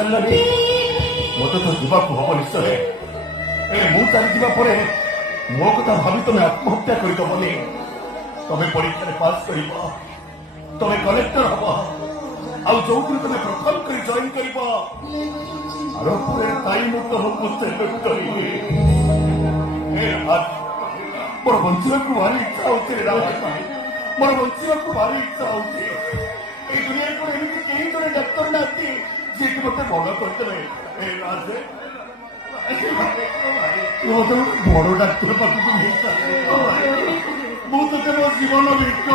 ଚାଲିଲାଣି ମତେ ତ ଯିବାକୁ ହବ ନିଶ୍ଚୟ। ମୁଁ ଚାଲିଯିବା ପରେ ମୋ କଥା ଭାବି ତମେ ଆତ୍ମହତ୍ୟା କରିଦବନି। ତମେ ପରୀକ୍ଷାରେ ପାସ୍ କରିବ, ତମେ କଲେକ୍ଟର ହବ, ଆଉ ଯୋଉଥିରେ ତମେ ପ୍ରଥମ କରି ଜଏନ୍ କରିବ ଆରମ୍ଭରେ ତାଇ ମୁଁ ତମକୁ ସେଲେକ୍ଟ କରିବି। ମୋର ବଞ୍ଚିବାକୁ ଭାରି ଇଚ୍ଛା ହଉଛି ରେ ରାଜ ଭାଇ, ମୋର ବଞ୍ଚିବାକୁ ଭାରି ଇଚ୍ଛା ହଉଛି। এই দুনিয়াକୁ ଏମିତି କେହି ଜଣେ ଡାକ୍ତର ନାହାନ୍ତି ଯିଏକି ମତେ ଭଲ କରିଦେବେ। ରାଜ ମତେ ଗୋଟେ ବଡ ଡାକ୍ତର ପାଖକୁ ନେଇଥାନ୍ତି। ମୁଁ ତତେ ମୋ ଜୀବନ ବିକ୍ର